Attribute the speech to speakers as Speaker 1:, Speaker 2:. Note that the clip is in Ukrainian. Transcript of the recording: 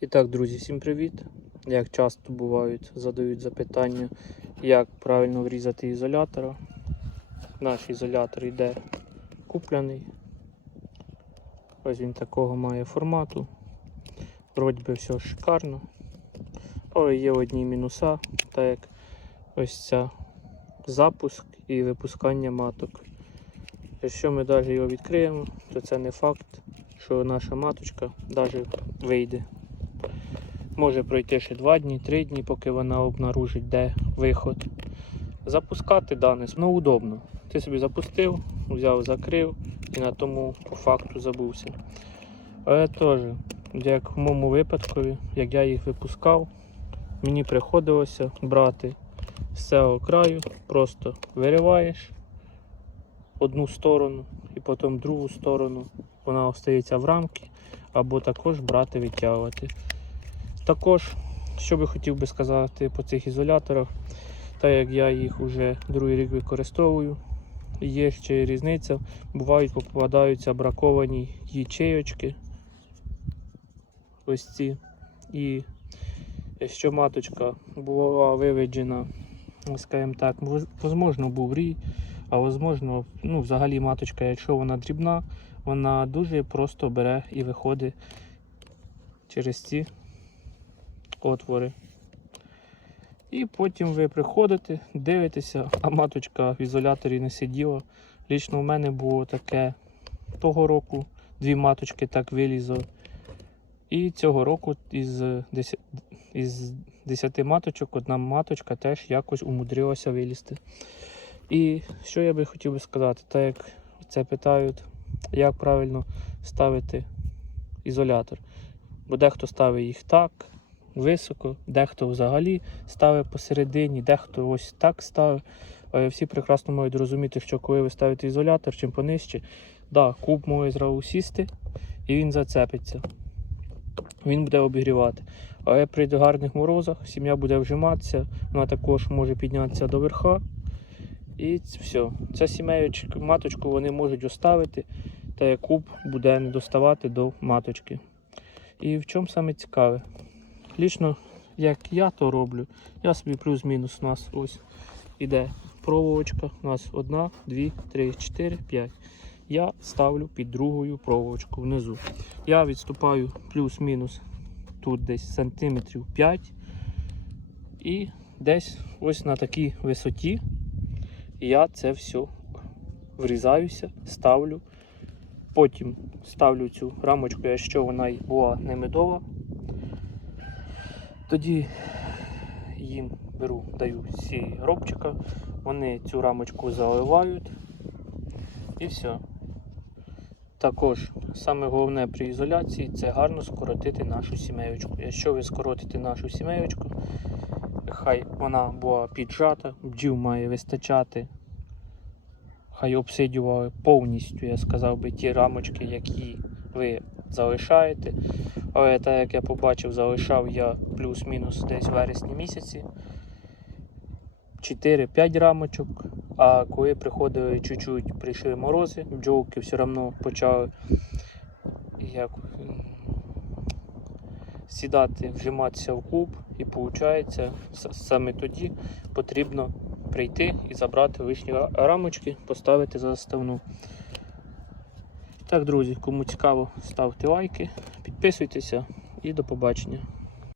Speaker 1: І так, друзі, всім привіт! Як часто бувають, задають запитання, як правильно врізати ізолятора. Наш ізолятор йде купляний. Ось він такого має формату. Вроді би все шикарно. Але є одні мінуса, так як ось ця запуск і випускання маток. Якщо ми далі його відкриємо, то це не факт, що наша маточка навіть вийде. Може пройти ще 2 дні, 3 дні, поки вона обнаружить, де виход. Запускати дане ну, удобно. Ти собі запустив, взяв, закрив і на тому по факту забувся. Але теж, як в моєму випадку, як я їх випускав, мені приходилося брати з цього краю, просто вириваєш одну сторону і потім другу сторону, вона остається в рамки, або також брати, витягувати. Також, що би хотів би сказати по цих ізоляторах, так як я їх вже другий рік використовую, є ще різниця, бувають попадаються браковані ячейочки. Ось ці. І якщо маточка була виведена, скажімо так, можливо, був рій, а можливо, ну, взагалі маточка, якщо вона дрібна, вона дуже просто бере і виходить через ці отвори. І потім ви приходите, дивитеся, а маточка в ізоляторі не сиділа. Лічно у мене було таке того року, дві маточки так вилізло. І цього року із 10, із 10 маточок одна маточка теж якось умудрилася вилізти. І що я би хотів сказати, так як це питають, як правильно ставити ізолятор. Бо дехто ставить їх так, високо, дехто взагалі ставить посередині, дехто ось так ставить. Всі прекрасно мають розуміти, що коли ви ставите ізолятор, чим понижче, да, куб може зразу сісти і він зацепиться. Він буде обігрівати. Але при гарних морозах сім'я буде вжиматися, вона також може піднятися до верха. І все. Ця сімеючку, маточку вони можуть оставити, та куб буде не доставати до маточки. І в чому саме цікаве? Лічно, як я то роблю, я собі плюс-мінус у нас ось іде проволочка. У нас одна, дві, три, чотири, п'ять. Я ставлю під другою проволочку внизу. Я відступаю плюс-мінус тут десь сантиметрів 5. І десь ось на такій висоті я це все врізаюся, ставлю. Потім ставлю цю рамочку, якщо вона була не медова. Тоді їм беру, даю ці робчика, вони цю рамочку заливають і все. Також саме головне при ізоляції це гарно скоротити нашу сімеючку. Якщо ви скоротите нашу сімеючку, хай вона була піджата, бджіл має вистачати, хай обсидювали повністю, я сказав би, ті рамочки, які ви залишаєте. Але так як я побачив, залишав я плюс-мінус десь в вересні місяці 4-5 рамочок. А коли приходили чуть-чуть, прийшли морози, бджолки все одно почали як, сідати, вжиматися в куб, і виходить, саме тоді потрібно прийти і забрати лишні рамочки, поставити за заставну. Так, друзі, кому цікаво, ставте лайки, підписуйтеся і до побачення.